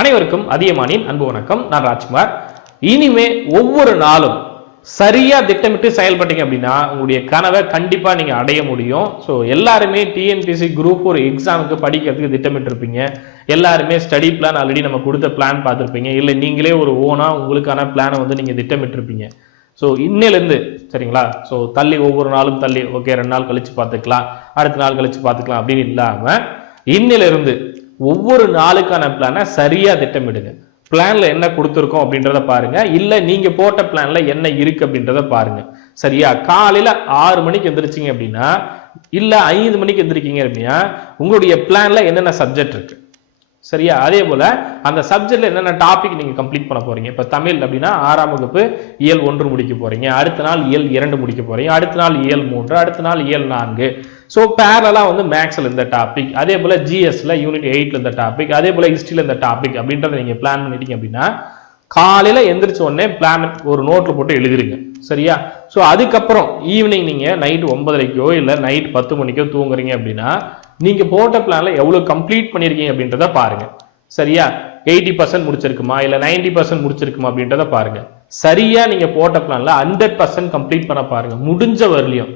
அனைவருக்கும் அதியமானின் அன்பு வணக்கம். நான் ராஜ்குமார். இனிமே ஒவ்வொரு நாளும் சரியா திட்டமிட்டு செயல்பட்டீங்க அப்படின்னா உங்களுடைய கனவை கண்டிப்பா நீங்க அடைய முடியும். ஸோ எல்லாருமே டிஎன்பிசி குரூப் ஒரு எக்ஸாமுக்கு படிக்கிறதுக்கு திட்டமிட்டு இருப்பீங்க எல்லாருமே ஸ்டடி பிளான் ஆல்ரெடி நம்ம கொடுத்த பிளான் பார்த்துருப்பீங்க. இல்லை நீங்களே ஒரு ஓனா உங்களுக்கான பிளானை வந்து நீங்க திட்டமிட்டு இருப்பீங்க ஸோ இன்னிலேருந்து சரிங்களா? ஸோ தள்ளி ஒவ்வொரு நாளும் தள்ளி ஓகே ரெண்டு நாள் கழிச்சு பார்த்துக்கலாம் அடுத்த நாள் கழிச்சு பார்த்துக்கலாம் அப்படின்னு இல்லாம இன்னிலிருந்து ஒவ்வொரு நாளுக்கான பிளானை சரியாக திட்டமிடுங்க. பிளானில் என்ன கொடுத்துருக்கோம் அப்படின்றத பாருங்க. இல்லை நீங்கள் போட்ட பிளானில் என்ன இருக்கு அப்படின்றத பாருங்க. சரியா? காலையில் ஆறு மணிக்கு எந்திரிச்சிங்க அப்படின்னா இல்லை ஐந்து மணிக்கு எந்திரிக்கீங்க அப்படின்னா உங்களுடைய பிளானில் என்னென்ன சப்ஜெக்ட் இருக்கு? சரியா? அதே போல் அந்த சப்ஜெக்டில் என்னென்ன டாபிக் நீங்கள் கம்ப்ளீட் பண்ண போறீங்க? இப்போ தமிழ் அப்படின்னா ஆறாம் வகுப்பு இயல் ஒன்று முடிக்க போறீங்க. அடுத்த நாள் இயல் இரண்டு முடிக்க போறீங்க. அடுத்த நாள் இயல் மூன்று. அடுத்த நாள் இயல் நான்கு. ஸோ பேரலாக வந்து மேக்ஸில் இந்த டாபிக் அதே போல் ஜிஎஸ்ல யூனிட் எயிட்டில் இந்த டாபிக் அதே போல் ஹிஸ்ட்ரியில் இந்த டாபிக் அப்படின்றத நீங்கள் பிளான் பண்ணிட்டீங்க அப்படின்னா காலையில் எந்திரிச்ச உடனே பிளான் ஒரு நோட்டில் போட்டு எழுதிருங்க. சரியா? ஸோ அதுக்கப்புறம் ஈவினிங் நீங்கள் நைட் ஒன்பதரைக்கோ இல்லை நைட் பத்து மணிக்கோ தூங்குறீங்க அப்படின்னா நீங்கள் போட்ட பிளானில் எவ்வளோ கம்ப்ளீட் பண்ணியிருக்கீங்க அப்படின்றத பாருங்க. சரியா? எயிட்டி பர்சன்ட் முடிச்சிருக்குமா? இல்லை நைன்டி பர்சன்ட் முடிச்சிருக்குமா அப்படின்றத பாருங்க. சரியா நீங்க போட்ட பிளான்ல ஹண்ட்ரட் பர்சன்ட் கம்ப்ளீட் பண்ண பாருங்க. முடிஞ்ச வரலையும்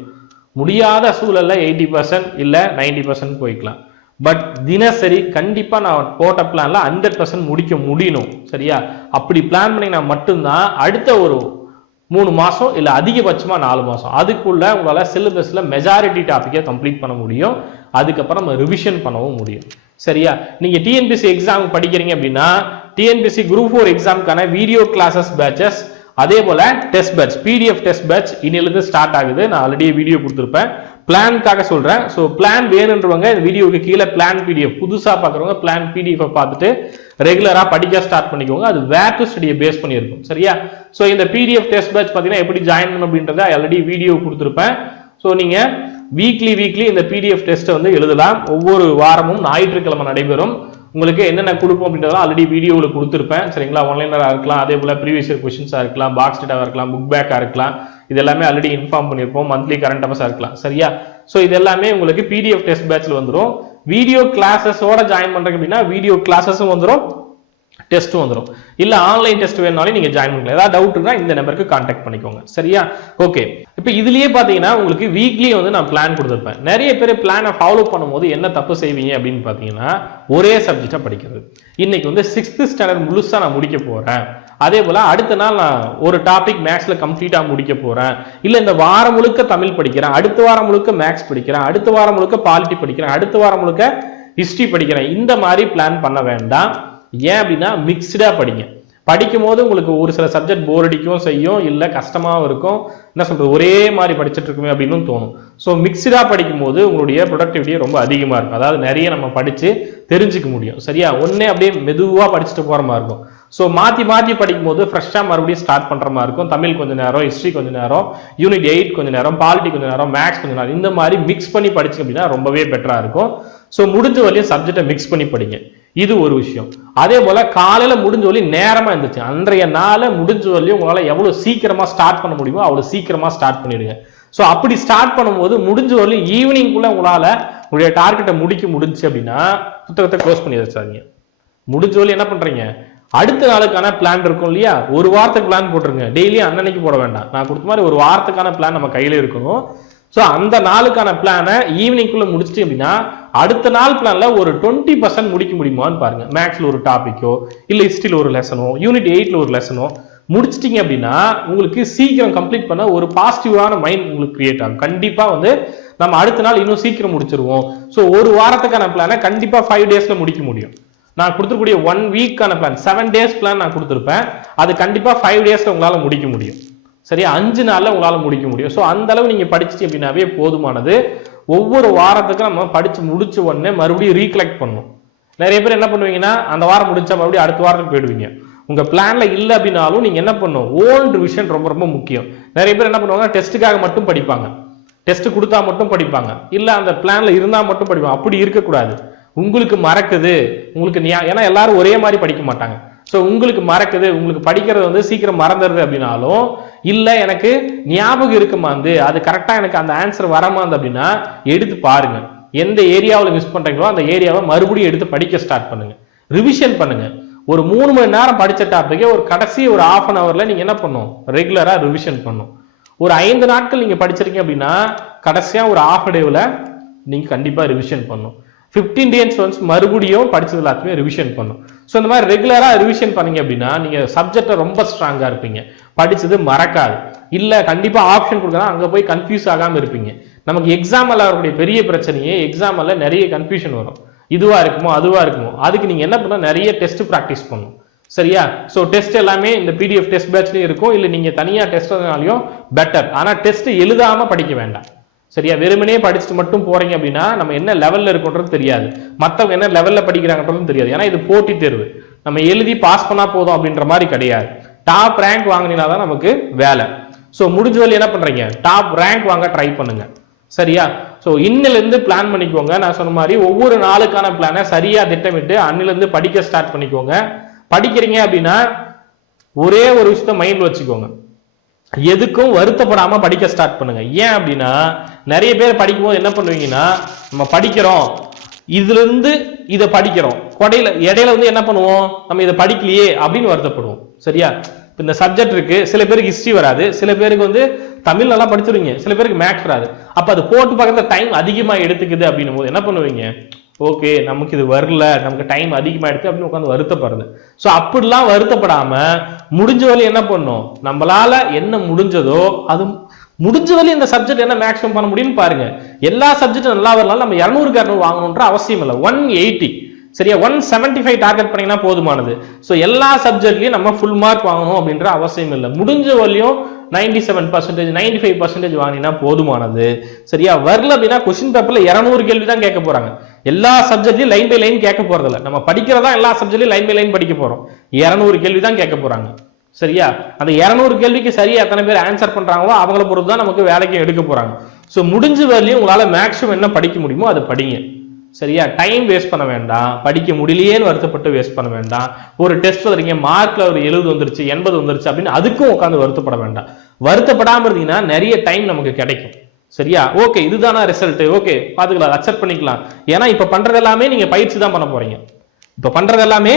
முடியாத சூழலில் எயிட்டி பர்சன்ட் இல்லை நைன்டி பர்சன்ட் போய்க்கலாம். பட் தினசரி கண்டிப்பாக நான் போட்ட பிளானில் ஹண்ட்ரட் பர்சன்ட் முடிக்க முடியணும். சரியா? அப்படி பிளான் பண்ணினா மட்டும்தான் அடுத்த ஒரு மூணு மாதம் இல்லை அதிகபட்சமாக நாலு மாதம் அதுக்குள்ளே உங்களால் சிலபஸில் மெஜாரிட்டி டாப்பிக்கை கம்ப்ளீட் பண்ண முடியும். அதுக்கப்புறம் நம்ம ரிவிஷன் பண்ணவும் முடியும். சரியா? நீங்கள் டிஎன்பிசி எக்ஸாம் படிக்கிறீங்க அப்படின்னா டிஎன்பிசி குரூப் ஃபோர் எக்ஸாமுக்கான வீடியோ கிளாஸஸ் பேட்சஸ் அதே போல test batch PDF test batch இன்னிலிருந்து ஸ்டார்ட் ஆகுது. நான் ஆல்ரெடி வீடியோ கொடுத்துருப்பேன். பிளான்காக சொல்றேன். ஸோ பிளான் வேணுன்றவங்க இந்த வீடியோவுக்கு கீழே பிளான் பிடிஎஃப் புதுசாக பார்க்குறவங்க பிளான் பிடிஎஃப் பார்த்துட்டு ரெகுலராக படிக்க ஸ்டார்ட் பண்ணிக்கோங்க. அது வேர் டு ஸ்டடியை பேஸ் பண்ணியிருக்கும். சரியா? ஸோ இந்த பிடிஎஃப் டெஸ்ட் பேட்ச் பார்த்தீங்கன்னா எப்படி ஜாயின் பண்ணும் அப்படின்றத ஆல்ரெடி வீடியோ கொடுத்துருப்பேன். ஸோ நீங்கள் வீக்லி வீக்லி இந்த பிடிஎஃப் டெஸ்ட்டை வந்து எழுதலாம். ஒவ்வொரு வாரமும் ஞாயிற்றுக்கிழமை நடைபெறும். உங்களுக்கு என்னென்ன கொடுப்போம் அப்படின்றத ஆல்ரெடி வீடியோவில் கொடுத்துருப்பேன். சரிங்களா? ஒன்லைனராக இருக்கலாம் அதே போல் ப்ரீவியஸ் இயர் கொஷின்ஸாக இருக்கலாம் பாக்ஸ் டேட்டாவாக இருக்கலாம் புக் பேக்காக இருக்கலாம். இது எல்லாமே ஆல்ரெடி இன்ஃபார்ம் பண்ணியிருப்போம் மந்த்லி கரண்ட் அஃபர்ஸாக இருக்கலாம். சரியா? ஸோ இது எல்லாமே உங்களுக்கு பிடிஎஃப் டெஸ்ட் பேட்சில் வந்துடும் வீடியோ கிளாஸஸோட ஜாயின் பண்றீங்க அப்படின்னா வீடியோ கிளாஸஸும் வந்துடும் டெஸ்ட் வந்துடும் இல்லை ஆன்லைன் டெஸ்ட் வேணாலும் நீங்கள் ஜாயின் பண்ணிக்கலாம். ஏதாவது டவுட் இந்த நம்பருக்கு காண்டாக்ட் பண்ணிக்கோங்க. சரியா? ஓகே இப்போ இதுலயே பார்த்தீங்கன்னா உங்களுக்கு வீக்லி வந்து நான் பிளான் கொடுத்துருப்பேன். நிறைய பேர் பிளானை ஃபாலோ பண்ணும்போது என்ன தப்பு செய்வீங்க அப்படின்னு பார்த்தீங்கன்னா ஒரே சப்ஜெக்டாக படிக்கிறது. இன்னைக்கு வந்து சிக்ஸ்த் ஸ்டாண்டர்ட் முழுசாக நான் முடிக்க போகிறேன் அதே போல் அடுத்த நாள் நான் ஒரு டாபிக் மேக்ஸில் கம்ப்ளீட்டாக முடிக்க போகிறேன் இல்லை இந்த வாரம் முழுக்க தமிழ் படிக்கிறேன். அடுத்த வாரம் முழுக்க மேக்ஸ் படிக்கிறேன். அடுத்த வாரம் முழுக்க பாலிட்டி படிக்கிறேன். அடுத்த வாரம் முழுக்க ஹிஸ்ட்ரி படிக்கிறேன். இந்த மாதிரி பிளான் பண்ண வேண்டாம். ஏன் அப்படின்னா மிக்ஸ்டாக படிங்க. படிக்கும் போது உங்களுக்கு ஒரு சில சப்ஜெக்ட் போர் அடிக்கும் செய்யும் இல்லை கஷ்டமாகவும் இருக்கும். என்ன சொல்கிறது ஒரே மாதிரி படிச்சுட்டு இருக்குமே அப்படின்னு தோணும். ஸோ மிக்ஸ்டாக படிக்கும் போது உங்களுடைய ப்ரொடக்டிவிட்டியை ரொம்ப அதிகமாக இருக்கும். அதாவது நிறைய நம்ம படித்து தெரிஞ்சுக்க முடியும். சரியா? ஒன்னே அப்படியே மெதுவாக படிச்சுட்டு போகிற மாதிரி இருக்கும். ஸோ மாற்றி மாற்றி படிக்கும் போது ஃப்ரெஷ்ஷாக மறுபடியும் ஸ்டார்ட் பண்ணுற மாதிரி இருக்கும். தமிழ் கொஞ்ச நேரம் ஹிஸ்ட்ரி கொஞ்சம் நேரம் யூனிட் எயிட் கொஞ்ச நேரம் பாலிட்டி கொஞ்சம் நேரம் மேக்ஸ் கொஞ்ச நேரம் இந்த மாதிரி மிக்ஸ் பண்ணி படிச்சு அப்படின்னா ரொம்பவே பெட்டராக இருக்கும். ஸோ முடிஞ்ச வரையும் சப்ஜெக்டை மிக்ஸ் பண்ணி படிங்க. இது ஒரு விஷயம். அதே போல காலையில முடிஞ்ச வரையும் நேரமா இருந்துச்சு அன்றைய நாளை முடிஞ்ச வரையும் உங்களால எவ்வளவு சீக்கிரமா ஸ்டார்ட் பண்ண முடியுமோ அவ்வளவு சீக்கிரமா ஸ்டார்ட் பண்ணிடுங்க. ஸோ அப்படி ஸ்டார்ட் பண்ணும்போது முடிஞ்ச வரையும் ஈவினிங்குள்ள உங்களால உங்களுடைய டார்கெட்டை முடிக்க முடிஞ்சு அப்படின்னா புத்தகத்தை க்ளோஸ் பண்ணி வச்சாதீங்க முடிஞ்ச வழி என்ன பண்றீங்க? அடுத்த நாளுக்கான பிளான் இருக்கும் இல்லையா? ஒரு வாரத்துக்கு பிளான் போட்டுருங்க. டெய்லியும் அன்னன்னைக்கு போட வேண்டாம். நான் கொடுத்த மாதிரி ஒரு வாரத்துக்கான பிளான் நம்ம கையில இருக்கணும். ஸோ அந்த நாளுக்கான பிளானை ஈவினிங்குள்ள முடிச்சிட்டு அப்படின்னா அடுத்த நாள் பிளான்ல ஒரு டுவெண்ட்டி பர்சன்ட் முடிக்க முடியுமான்னு பாருங்க. மேக்ஸ்ல ஒரு டாபிக்கோ இல்ல ஹிஸ்டரியில் ஒரு லெசனோ யூனிட் எயிட்ல ஒரு லெசனோ முடிச்சிட்டிங்க அப்படின்னா உங்களுக்கு சீக்கிரம் கம்ப்ளீட் பண்ண ஒரு பாசிட்டிவான மைண்ட் உங்களுக்கு கிரியேட் ஆகும். கண்டிப்பா வந்து நம்ம அடுத்த நாள் இன்னும் சீக்கிரம் முடிச்சிருவோம். ஸோ ஒரு வாரத்துக்கான பிளானை கண்டிப்பா ஃபைவ் டேஸ்ல முடிக்க முடியும். நான் கொடுத்துருக்கூடிய ஒன் வீக்கான பிளான் செவன் டேஸ் பிளான் நான் கொடுத்துருப்பேன். அது கண்டிப்பா ஃபைவ் டேஸ்ல உங்களால முடிக்க முடியும். சரியா? அஞ்சு நாள்ல உங்களால முடிக்க முடியும். ஸோ அந்த அளவு நீங்க படிச்சிட்டு அப்படின்னாவே போதுமானது. ஒவ்வொரு வாரத்துக்கும் நம்ம படிச்சு முடிச்ச உடனே மறுபடியும் ரீகலெக்ட் பண்ணும். நிறைய பேர் என்ன பண்ணுவீங்கன்னா அந்த வாரம் முடிச்சா மறுபடியும் அடுத்த வாரத்துக்கு போயிடுவீங்க. உங்க பிளான்ல இல்லை அப்படின்னாலும் நீங்க என்ன பண்ணும்? ஓல்டு விஷன் ரொம்ப ரொம்ப முக்கியம். நிறைய பேர் என்ன பண்ணுவாங்க டெஸ்ட்டுக்காக மட்டும் படிப்பாங்க. டெஸ்ட் கொடுத்தா மட்டும் படிப்பாங்க. இல்ல அந்த பிளான்ல இருந்தா மட்டும் படிப்பாங்க. அப்படி இருக்கக்கூடாது. உங்களுக்கு மறக்குது. உங்களுக்கு ஏன்னா எல்லாரும் ஒரே மாதிரி படிக்க மாட்டாங்க. ஸோ உங்களுக்கு மறக்குது. உங்களுக்கு படிக்கிறது வந்து சீக்கிரம் மறந்துடுது அப்படின்னாலும் இல்லை எனக்கு ஞாபகம் இருக்குமாந்து அது கரெக்டாக எனக்கு அந்த ஆன்சர் வரமாந்து அப்படின்னா எடுத்து பாருங்க. எந்த ஏரியாவில் மிஸ் பண்ணுறீங்களோ அந்த ஏரியாவை மறுபடியும் எடுத்து படிக்க ஸ்டார்ட் பண்ணுங்க. ரிவிஷன் பண்ணுங்க. ஒரு மூணு மணி நேரம் படித்த டாபிக்கே ஒரு கடைசி ஒரு ஆஃப் அன் அவரில் நீங்கள் என்ன பண்ணும்? ரெகுலராக ரிவிஷன் பண்ணும். ஒரு ஐந்து நாட்கள் நீங்கள் படிச்சிருக்கீங்க அப்படின்னா கடைசியாக ஒரு ஆஃப் டேவில் நீங்கள் கண்டிப்பாக ரிவிஷன் பண்ணும். 15 டேஸ் ஒன்ஸ் மறுபடியும் படித்தது எல்லாத்தையுமே ரிவிஷன் பண்ணும். ஸோ இந்த மாதிரி ரெகுலராக ரிவிஷன் பண்ணீங்க அப்படின்னா நீங்கள் சப்ஜெக்டை ரொம்ப ஸ்ட்ராங்காக இருப்பீங்க. படிச்சது மறக்காது. இல்ல கண்டிப்பா ஆப்ஷன் கொடுக்கலாம். அங்க போய் கன்ஃபியூஸ் ஆகாம இருப்பீங்க. நமக்கு எக்ஸாம்ல அவருடைய பெரிய பிரச்சனையே எக்ஸாம்ல நிறைய கன்ஃபியூஷன் வரும். இதுவா இருக்குமோ அதுவா இருக்குமோ. அதுக்கு நீங்க என்ன பண்ணணும்? நிறைய டெஸ்ட் ப்ராக்டிஸ் பண்ணணும். சரியா? ஸோ டெஸ்ட் எல்லாமே இந்த பிடிஎஃப் டெஸ்ட் பேட்ச்லயும் இருக்கும். இல்ல நீங்க தனியா டெஸ்ட்னாலையும் பெட்டர் ஆனா டெஸ்ட் எழுதாம படிக்க வேண்டாம். சரியா? வெறுமனே படிச்சுட்டு மட்டும் போறீங்க அப்படின்னா நம்ம என்ன லெவல்ல இருக்கோன்றது தெரியாது. மற்றவங்க என்ன லெவல்ல படிக்கிறாங்கன்றதும் தெரியாது. ஏன்னா இது போட்டி தேர்வு. நம்ம எழுதி பாஸ் பண்ணா போதும் அப்படின்ற மாதிரி கிடையாது. டாப் ரேங்க் வாங்கினீங்கன்னா தான் நமக்கு வேலை. ஸோ முடிஞ்ச வழி என்ன பண்றீங்க? டாப் ரேங்க் வாங்க ட்ரை பண்ணுங்க. சரியா? ஸோ இன்னிலேருந்து பிளான் பண்ணிக்கோங்க. நான் சொன்ன மாதிரி ஒவ்வொரு நாளுக்கான பிளானை சரியா திட்டமிட்டு அன்னிலருந்து படிக்க ஸ்டார்ட் பண்ணிக்கோங்க. படிக்கிறீங்க அப்படின்னா ஒரே ஒரு விஷயத்த மைண்டில் வச்சுக்கோங்க. எதுக்கும் வருத்தப்படாம படிக்க ஸ்டார்ட் பண்ணுங்க. ஏன் அப்படின்னா நிறைய பேர் படிக்கும்போது என்ன பண்ணுவீங்கன்னா நம்ம படிக்கிறோம். இதுல இருந்து இதை படிக்கிறோம். கொடையில இடையில வந்து என்ன பண்ணுவோம்? நம்ம இதை படிக்கலையே அப்படின்னு வருத்தப்படுவோம். சரியா? இந்த சப்ஜெக்ட் இருக்கு சில பேருக்கு ஹிஸ்ட்ரி வராது சில பேருக்கு வந்து தமிழ் நல்லா படிச்சிருவீங்க சில பேருக்கு மேக்ஸ் வராது. அப்ப அது போட்டு பார்க்கறது டைம் அதிகமா எடுத்துக்குது அப்படின்னும் போது என்ன பண்ணுவீங்க? ஓகே நமக்கு இது வரல நமக்கு டைம் அதிகமா எடுத்து அப்படின்னு உட்காந்து வருத்தப்படுறது. ஸோ அப்படிலாம் வருத்தப்படாம முடிஞ்ச வழி என்ன பண்ணும் நம்மளால என்ன முடிஞ்சதோ அது முடிஞ்ச வழி இந்த சப்ஜெக்ட் என்ன மேக்ஸிமம் பண்ண முடியும்னு பாருங்க. எல்லா சப்ஜெக்டும் நல்லா வரலாம் நம்ம இரநூறுக்கு இரநூறு வாங்கணுன்ற அவசியம் இல்லை. ஒன் எயிட்டி சரியா? ஒன் செவன்டி ஃபைவ் டார்கெட் பண்ணீங்கன்னா போதுமானது. ஸோ எல்லா சப்ஜெக்ட்லையும் நம்ம ஃபுல் மார்க் வாங்கணும் அப்படின்ற அவசியம் இல்லை. முடிஞ்ச வழியும் ninety seven percentage ninety five percentage வாங்கினா போதுமானது. சரியா? வரல அப்படின்னா கொஸ்டின் பேப்பர்ல இரநூறு கேள்வி தான் கேட்க போறாங்க. எல்லா சப்ஜெக்ட்லையும் லைன் பை லைன் கேட்க போறதில்ல. நம்ம படிக்கிறதா எல்லா சப்ஜெக்ட்லையும் லைன் பை லைன் படிக்க போறோம். இரநூறு கேள்வி தான் கேட்க போறாங்க. சரியா? அந்த இரநூறு கேள்விக்கு சரியா எத்தனை பேர் ஆன்சர் பண்றாங்களோ அவங்கள பொறுத்து தான் நமக்கு வேலைக்கு எடுக்க போறாங்க. ஸோ முடிஞ்ச வரலையும் உங்களால் மேக்ஸிமம் என்ன படிக்க முடியுமோ அதை படிங்க. சரியா? டைம் வேஸ்ட் பண்ண வேண்டாம். படிக்க முடியலையேன்னு வருத்தப்பட்டு வேஸ்ட் பண்ண வேண்டாம். ஒரு டெஸ்ட் வந்துருங்க மார்க்ல ஒரு எழுபது வந்துருச்சு எண்பது வந்துருச்சு அப்படின்னு அதுக்கும் உட்காந்து வருத்தப்பட வேண்டாம். வருத்தப்படாம இருந்தீங்கன்னா நிறைய டைம் நமக்கு கிடைக்கும். சரியா? ஓகே இதுதானா ரிசல்ட் ஓகே பாத்துக்கலாம் அக்செப்ட் பண்ணிக்கலாம். ஏன்னா இப்ப பண்றது எல்லாமே நீங்க பயிற்சி தான் பண்ண போறீங்க. இப்ப பண்றது எல்லாமே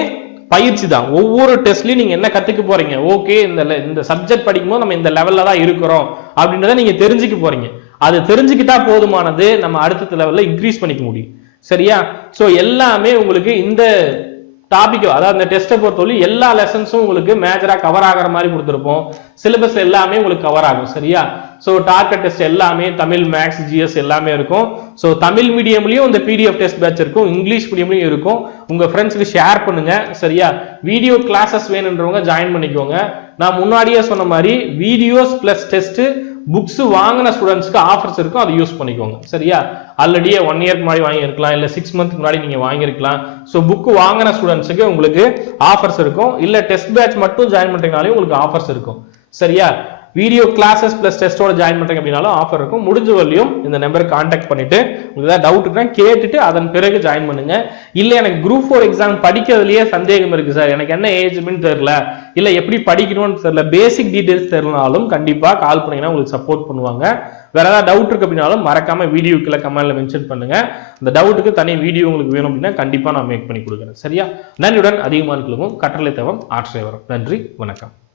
பயிற்சி தான். ஒவ்வொரு டெஸ்ட்லயும் நீங்க என்ன கத்துக்க போறீங்க? ஓகே இந்த இந்த சப்ஜெக்ட் படிக்கும்போது நம்ம இந்த லெவல்ல தான் இருக்கிறோம் அப்படின்றத நீங்க தெரிஞ்சுக்க போறீங்க. அது தெரிஞ்சுக்கிட்டா போதுமானது நம்ம அடுத்த லெவல்ல இன்க்ரீஸ் பண்ணிக்க முடியும். சரியா? ஸோ எல்லாமே உங்களுக்கு இந்த டாபிக் அதாவது இந்த டெஸ்ட்டை பொறுத்தவரை எல்லா லெசன்ஸும் உங்களுக்கு மேஜராக கவர் ஆகிற மாதிரி கொடுத்துருப்போம். சிலபஸ் எல்லாமே உங்களுக்கு கவர் ஆகும் சரியா? ஸோ டார்கெட் டெஸ்ட் எல்லாமே தமிழ் மேக்ஸ் ஜிஎஸ் எல்லாமே இருக்கும். ஸோ தமிழ் மீடியம்லையும் இந்த பிடிஎஃப் டெஸ்ட் பேட்ச் இருக்கும் இங்கிலீஷ் மீடியம்லையும் இருக்கும். உங்கள் ஃப்ரெண்ட்ஸுக்கு ஷேர் பண்ணுங்க சரியா? வீடியோ கிளாஸஸ் வேணுன்றவங்க ஜாயின் பண்ணிக்கோங்க. நான் முன்னாடியே சொன்ன மாதிரி வீடியோஸ் பிளஸ் டெஸ்ட்டு புக்ஸ் வாங்கின ஸ்டூடெண்ட்ஸ்க்கு ஆஃபர்ஸ் இருக்கும் அதை யூஸ் பண்ணிக்கோங்க. சரியா? ஆல்ரெடியே ஒன் இயர்க்கு முன்னாடி வாங்கியிருக்கலாம் இல்ல சிக்ஸ் மந்த்க்கு முன்னாடி நீங்க வாங்கியிருக்கலாம். ஸோ புக் வாங்கின ஸ்டூடெண்ட்ஸுக்கு உங்களுக்கு ஆஃபர்ஸ் இருக்கும். இல்ல டெஸ்ட் பேட்ச் மட்டும் ஜாயின் பண்றீங்கனாலே உங்களுக்கு ஆஃபர்ஸ் இருக்கும். சரியா? வீடியோ கிளாஸஸ் பிளஸ் டெஸ்டோட ஜாயின் பண்ணுறீங்க அப்படின்னாலும் ஆஃபர் இருக்கும். முடிஞ்ச வரலையும் இந்த நம்பருக்கு காண்டாக்ட் பண்ணிட்டு உங்களுக்கு ஏதாவது டவுட் இருக்குன்னா கேட்டுட்டு அதன் பிறகு ஜாயின் பண்ணுங்க. இல்லை எனக்கு குரூப் ஃபோர் எக்ஸாம் படிக்கிறதுலயே சந்தேகம் இருக்கு சார். எனக்கு என்ன ஏஜ்மெண்ட் தெரியல. இல்லை எப்படி படிக்கணும்னு தெரியல. பேசிக் டீடைல்ஸ் தெரியலனாலும் கண்டிப்பாக கால் பண்ணீங்கன்னா உங்களுக்கு சப்போர்ட் பண்ணுவாங்க. வேற ஏதாவது டவுட் இருக்கு அப்படின்னாலும் மறக்காம வீடியோக்குள்ள கமெண்ட்ல மென்ஷன் பண்ணுங்க. இந்த டவுட்டுக்கு தனி வீடியோ உங்களுக்கு வேணும் அப்படின்னா கண்டிப்பா நான் மேக் பண்ணி கொடுக்குறேன். சரியா? நன்றியுடன் அதிகமான கிளம்பும் கற்றலை தவம் ஆற்றை வரும். நன்றி வணக்கம்.